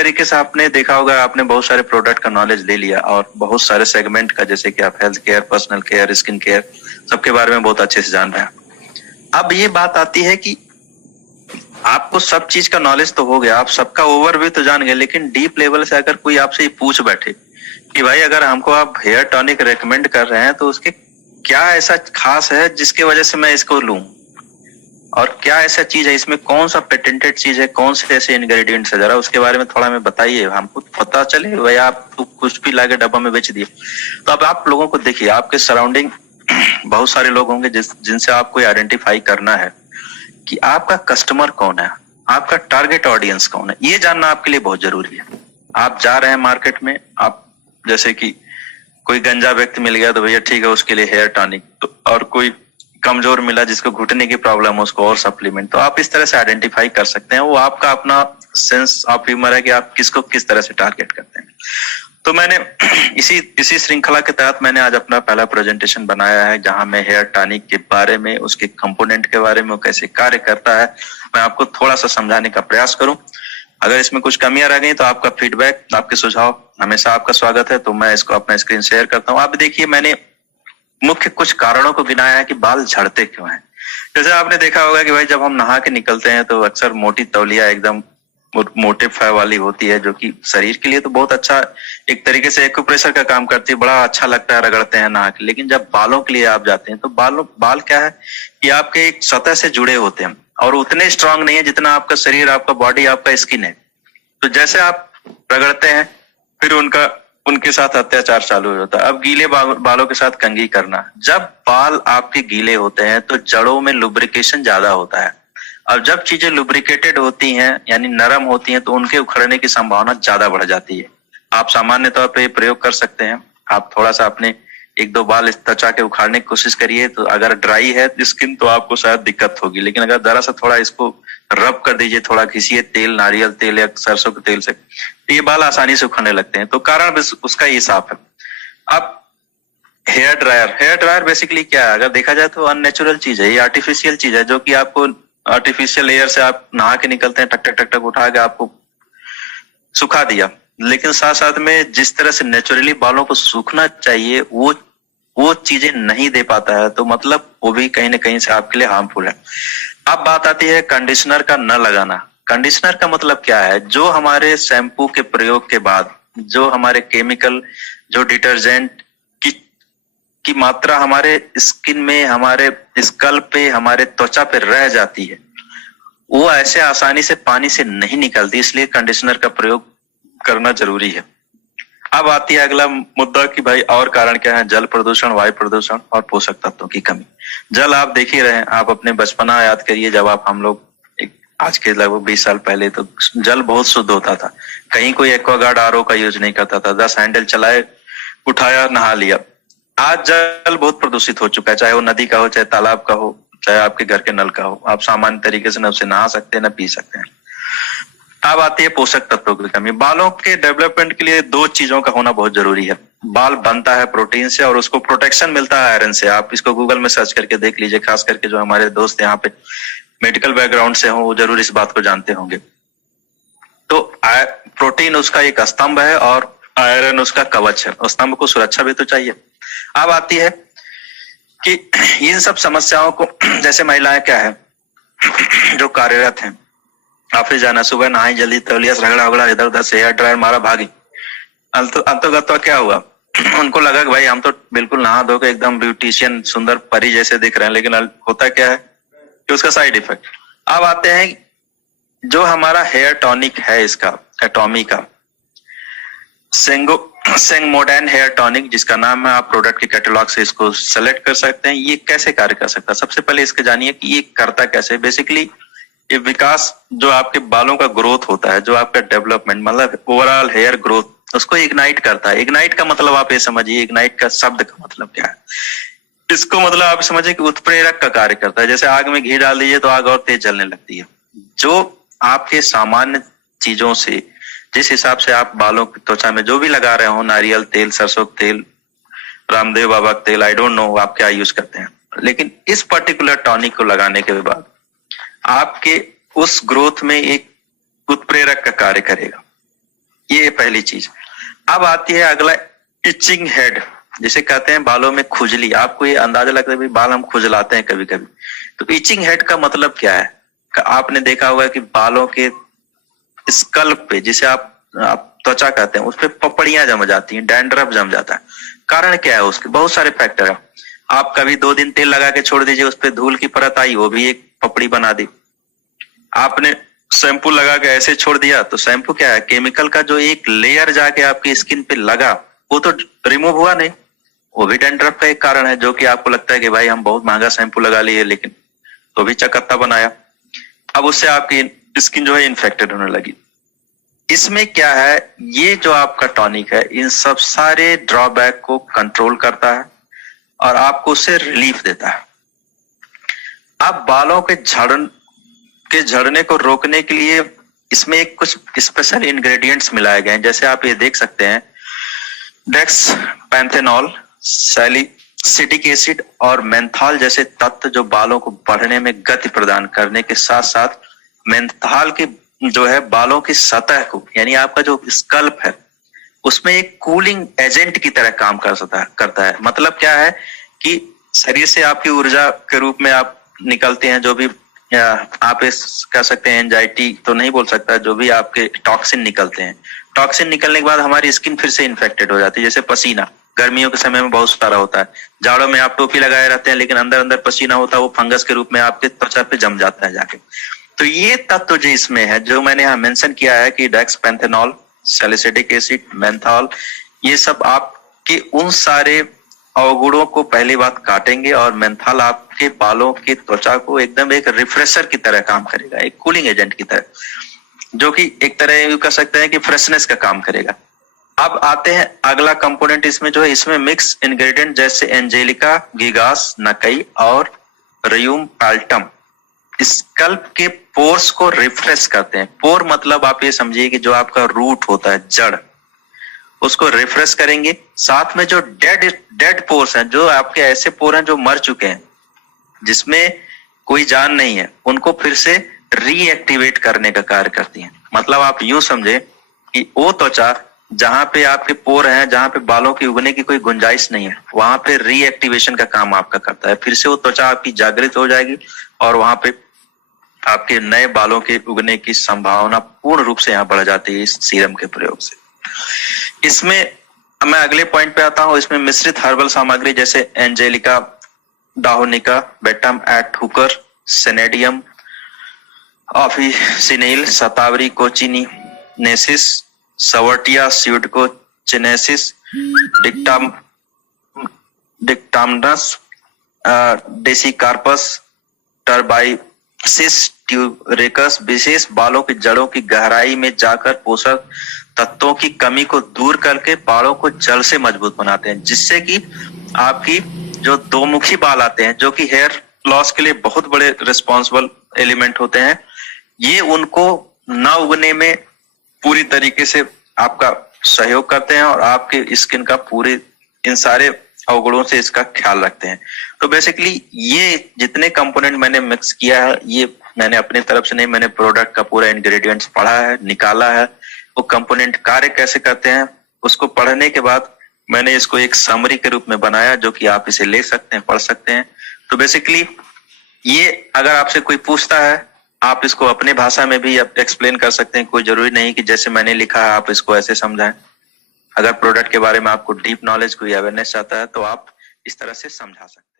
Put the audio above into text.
तरीके से आपने देखा होगा, आपने बहुत सारे प्रोडक्ट का नॉलेज ले लिया और बहुत सारे सेगमेंट का, जैसे कि आप health care, personal care, skin care, सबके बारे में बहुत अच्छे से जान रहे हैं। अब ये बात आती है कि आपको सब चीज का नॉलेज तो हो गया, आप सबका ओवरव्यू तो जान गए, लेकिन डीप लेवल से अगर कोई आपसे पूछ बैठे कि भाई अगर हमको आप हेयर टॉनिक रेकमेंड कर रहे हैं तो उसके क्या ऐसा खास है जिसकी वजह से मैं इसको लूं, और क्या ऐसा चीज है इसमें, कौन सा पेटेंटेड चीज है, कौन से ऐसे इंग्रेडिएंट्स है, जरा उसके बारे में थोड़ा हमें बताइए, हमको पता चले। भाई आप तो कुछ भी लाके डब्बा में बेच दिए। तो अब आप लोगों को देखिए, आपके सराउंडिंग बहुत सारे लोग होंगे जिनसे आपको आइडेंटिफाई करना है कि आपका कस्टमर कौन है, आपका टारगेट ऑडियंस कौन है, ये जानना आपके लिए बहुत जरूरी है। आप जा रहे हैं मार्केट में, आप जैसे कि कोई गंजा व्यक्ति मिल गया तो भैया ठीक है उसके लिए हेयर टॉनिक, तो और कोई कमजोर मिला जिसको घुटने की प्रॉब्लम है उसको और सप्लीमेंट। तो आप इस तरह से आइडेंटिफाई कर सकते हैं, वो आपका अपना सेंस ऑफ ह्यूमर है कि आप किसको किस तरह से टारगेट करते हैं। तो मैंने इसी श्रृंखला के तहत मैंने आज अपना पहला प्रेजेंटेशन बनाया है, जहां मैं हेयर टॉनिक के बारे में, उसके कंपोनेंट के बारे में, वो कैसे कार्य करता है, मैं आपको थोड़ा सा समझाने का प्रयास करूं। अगर इसमें कुछ कमियां रह गई तो आपका फीडबैक, आपके सुझाव हमेशा आपका स्वागत है। तो मैं इसको अपना स्क्रीन शेयर करता हूं। आप देखिए, मैंने मुख्य कुछ कारणों को गिनाया है कि बाल झड़ते क्यों हैं। जैसे आपने देखा होगा कि भाई जब हम नहा के निकलते हैं तो अक्सर मोटी तौलिया एकदम मोटे फै वाली होती है, जो कि शरीर के लिए तो बहुत अच्छा, एक तरीके से एक्यूप्रेशर का काम करती है, बड़ा अच्छा लगता है रगड़ते हैं नहा के। लेकिन जब बालों के लिए आप जाते हैं तो बाल क्या है कि आपके एक सतह से जुड़े होते हैं और उतने स्ट्रांग नहीं है जितना आपका शरीर, आपका बॉडी, आपका स्किन है। तो जैसे आप रगड़ते हैं फिर उनके साथ अत्याचार चालू हो जाता है। अब गीले बालों के साथ कंघी करना, जब बाल आपके गीले होते हैं तो जड़ों में लुब्रिकेशन ज्यादा होता है, और जब चीजें लुब्रिकेटेड होती हैं यानी नरम होती हैं तो उनके उखड़ने की संभावना ज्यादा बढ़ जाती है। आप सामान्य तौर पे प्रयोग कर सकते हैं। आप थोड़ा सा अपने एक दो बाल त्वचा के उखाड़ने की कोशिश करिए, तो अगर ड्राई है स्किन तो आपको शायद दिक्कत होगी, लेकिन अगर जरा सा थोड़ा इसको रब कर दीजिए, थोड़ा घिसिए तेल, नारियल तेल या सरसों के तेल से, तो ये बाल आसानी से उखड़ने लगते हैं। तो कारण उसका ये साफ है। अब हेयर ड्रायर बेसिकली क्या है, अगर देखा जाए तो अननेचुरल चीज है, ये आर्टिफिशियल चीज है, जो कि आपको आर्टिफिशियल एयर से आप नहा के निकलते हैं, टक टक टक टक उठा के आपको सुखा दिया। लेकिन साथ साथ में जिस तरह से नेचुरली बालों को सूखना चाहिए वो चीजें नहीं दे पाता है, तो मतलब वो भी कहीं ना कहीं से आपके लिए हार्मफुल है। अब बात आती है कंडीशनर का न लगाना। कंडीशनर का मतलब क्या है, जो हमारे शैम्पू के प्रयोग के बाद जो हमारे केमिकल, जो डिटर्जेंट की मात्रा हमारे स्किन में, हमारे स्कल्प पे, हमारे त्वचा पे रह जाती है, वो ऐसे आसानी से पानी से नहीं निकलती, इसलिए कंडीशनर का प्रयोग करना जरूरी है। अब आती है अगला मुद्दा कि भाई और कारण क्या है, जल प्रदूषण, वायु प्रदूषण और पोषक तत्वों की कमी। जल आप देख ही रहे हैं, आप अपने बचपना याद करिए, जब हम लोग आज के लगभग 20 साल पहले तो जल बहुत शुद्ध होता था, कहीं कोई एक्वागार्ड आरओ का यूज नहीं करता था, 10 हैंडल चलाए, उठाया, नहा लिया। आज जल बहुत प्रदूषित हो चुका है, चाहे वो नदी का हो, चाहे तालाब का हो, चाहे आपके घर के नल का हो, आप सामान्य तरीके से न उसे नहा सकते हैं न पी सकते हैं। अब आती है पोषक तत्वों की कमी। बालों के डेवलपमेंट के लिए दो चीजों का होना बहुत जरूरी है। बाल बनता है प्रोटीन से और उसको प्रोटेक्शन मिलता है आयरन से। आप इसको गूगल में सर्च करके देख लीजिए, खास करके जो हमारे दोस्त यहाँ पे मेडिकल बैकग्राउंड से हो वो जरूर इस बात को जानते होंगे। तो प्रोटीन उसका एक स्तंभ है और आयरन उसका कवच है, स्तंभ को सुरक्षा भी तो चाहिए। अब आती है कि इन सब समस्याओं को, जैसे महिलाएं क्या है जो कार्यरत हैं, ऑफिस जाना, सुबह नहाई, जल्दी तौलिया से रगड़ा वगड़ा, इधर उधर से हेयर ड्रायर मारा, भागी, अंतोगत्वा क्या हुआ उनको लगा कि भाई हम तो बिल्कुल नहा धो के एकदम ब्यूटिशियन, सुंदर परी जैसे दिख रहे हैं, लेकिन होता क्या है कि उसका साइड इफेक्ट। अब आते हैं जो हमारा हेयर टॉनिक है, इसका एटॉमी का सेंगमोडैन हेयर टॉनिक जिसका नाम है, आप प्रोडक्ट के कैटलॉग से इसको सेलेक्ट कर सकते हैं। ये कैसे कार्य कर सकता है, सबसे पहले इसके जानिए कि ये करता कैसे। बेसिकली ये विकास, जो आपके बालों का ग्रोथ होता है, जो आपका डेवलपमेंट, मतलब ओवरऑल हेयर ग्रोथ, उसको इग्नाइट करता है। इग्नाइट का मतलब आप ये समझिए, इग्नाइट का शब्द का मतलब क्या है, इसको मतलब आप समझिए कि उत्प्रेरक का कार्य करता है। जैसे आग में घी डाल दीजिए तो आग और तेज जलने लगती है। जो आपके सामान्य चीजों से, जिस हिसाब से आप बालों की त्वचा में जो भी लगा रहे हो, नारियल तेल, सरसों तेल, रामदेव बाबा का तेल, आई डोंट नो आप क्या यूज करते हैं, लेकिन इस पर्टिकुलर टॉनिक को लगाने के बाद आपके उस ग्रोथ में एक उत्प्रेरक का कार्य करेगा। ये पहली चीज। अब आती है अगला, इचिंग हेड, जिसे कहते हैं बालों में खुजली। आपको ये अंदाजा लगता है भाई बाल हम खुजलाते हैं कभी कभी, तो इचिंग हेड का मतलब क्या है? आपने देखा होगा कि बालों के स्कल्प पे, जिसे आप त्वचा कहते हैं, उस पे पपड़ियां जम जाती हैं, डैंड्रफ जम जाता है। कारण क्या है? उसके बहुत सारे फैक्टर है। आप कभी 2 दिन तेल लगा के छोड़ दीजिए, उस पे धूल की परत आई, वो भी एक पपड़ी बना दी। आपने शैम्पू लगा के ऐसे छोड़ दिया, तो शैम्पू क्या है? केमिकल का जो एक लेयर जाके आपकी स्किन पे लगा, वो तो रिमूव हुआ नहीं, वो भी डैंड्रफ का एक कारण है। जो कि आपको लगता है कि भाई हम बहुत महंगा शैम्पू लगा लिए, लेकिन तो भी चकत्ता बनाया। अब उससे आपकी स्किन जो है इन्फेक्टेड होने लगी। इसमें क्या है, ये जो आपका टॉनिक है इन सब सारे ड्रॉबैक को कंट्रोल करता है और आपको उससे रिलीफ देता है। अब बालों के झड़ने को रोकने के लिए इसमें एक कुछ स्पेशल इंग्रेडिएंट्स मिलाए गए हैं। जैसे आप ये देख सकते हैं, डेक्स पैंथेनॉल, सैलिसिलिक एसिड और मेंथॉल जैसे तत्व जो बालों को बढ़ने में गति प्रदान करने के साथ साथ मेंथॉल की जो है बालों की सतह को, यानी आपका जो स्कल्प है, उसमें एक कूलिंग एजेंट की तरह काम करता है। मतलब क्या है कि शरीर से आपकी ऊर्जा के रूप में आप निकलते हैं, जो भी आप कह सकते हैं एंजाइटी तो नहीं बोल सकता, जो भी आपके टॉक्सिन निकलते हैं, टॉक्सिन निकलने के बाद हमारी स्किन फिर से इन्फेक्टेड हो जाती है। जैसे पसीना गर्मियों के समय में बहुत सारा होता है, जाड़ों में आप टोपी लगाए रहते हैं लेकिन अंदर अंदर पसीना होता है, वो फंगस के रूप में आपके त्वचा पे जम जाता है जाके। तो ये तत्व जो इसमें है, जो मैंने यहाँ मेंशन किया है कि डेक्सपैंथेनॉल, सैलिसिलिक एसिड, मेंथॉल, ये सब आपके उन सारे अवगुणों को पहली बात काटेंगे और मेंथॉल आपके बालों की त्वचा को एकदम एक रिफ्रेशर की तरह काम करेगा, एक कूलिंग एजेंट की तरह, जो कि एक तरह यूं कह सकते हैं कि फ्रेशनेस का काम करेगा। अब आते हैं अगला कंपोनेंट इसमें जो है, इसमें मिक्स इंग्रेडिएंट जैसे एंजेलिका गिगास, नकई और रयूम पाल्टम स्कल्प के पोर्स को रिफ्रेश करते हैं। पोर मतलब आप ये समझिए कि जो आपका रूट होता है, जड़, उसको रिफ्रेश करेंगे। साथ में जो डेड पोर्स हैं, जो आपके ऐसे पोर हैं जो मर चुके हैं, जिसमें कोई जान नहीं है, उनको फिर से रीएक्टिवेट करने का कार्य करती हैं। मतलब आप यूं समझे कि वो त्वचा जहां पे आपके पोर हैं, जहां पे बालों की उगने की कोई गुंजाइश नहीं है, वहां पे रीएक्टिवेशन का काम आपका करता है। फिर से वो त्वचा आपकी जागृत हो जाएगी और वहां पे आपके नए बालों के उगने की संभावना पूर्ण रूप से यहाँ बढ़ जाती है इस सीरम के प्रयोग से। इसमें मैं अगले पॉइंट पे आता हूँ। इसमें मिश्रित हर्बल सामग्री जैसे एंजेलिका डाहोनिका, बेटम एट हुकर, सेनेडियम ऑफिसिनिल, शतावरी कोचिनेसिस, सवर्टिया स्यूडकोचिनेसिस, डिक्टामनस, डेसिकार्पस, टर्बाइसिस ट्यूबरेकस विशेष बालों की जड़ों की गहराई में जाकर पोषक तत्वों की कमी को दूर करके बालों को जड़ से मजबूत बनाते हैं, जिससे कि आपकी जो दोमुखी बाल आते हैं, जो कि हेयर लॉस के लिए बहुत बड़े रिस्पॉन्सिबल एलिमेंट होते हैं, ये उनको न उगने में पूरी तरीके से आपका सहयोग करते हैं और आपके स्किन का पूरे इन सारे अवगुणों से इसका ख्याल रखते हैं। तो बेसिकली ये जितने कंपोनेंट मैंने मिक्स किया है, ये मैंने अपनी तरफ से नहीं, मैंने प्रोडक्ट का पूरा इंग्रेडिएंट्स पढ़ा है, निकाला है, वो कंपोनेंट कार्य कैसे करते हैं उसको पढ़ने के बाद मैंने इसको एक समरी के रूप में बनाया, जो कि आप इसे ले सकते हैं, पढ़ सकते हैं। तो बेसिकली ये अगर आपसे कोई पूछता है, आप इसको अपने भाषा में भी एक्सप्लेन कर सकते हैं। कोई जरूरी नहीं कि जैसे मैंने लिखा है आप इसको ऐसे समझाएं। अगर प्रोडक्ट के बारे में आपको डीप नॉलेज, कोई अवेयरनेस चाहता है, तो आप इस तरह से समझा सकते हैं।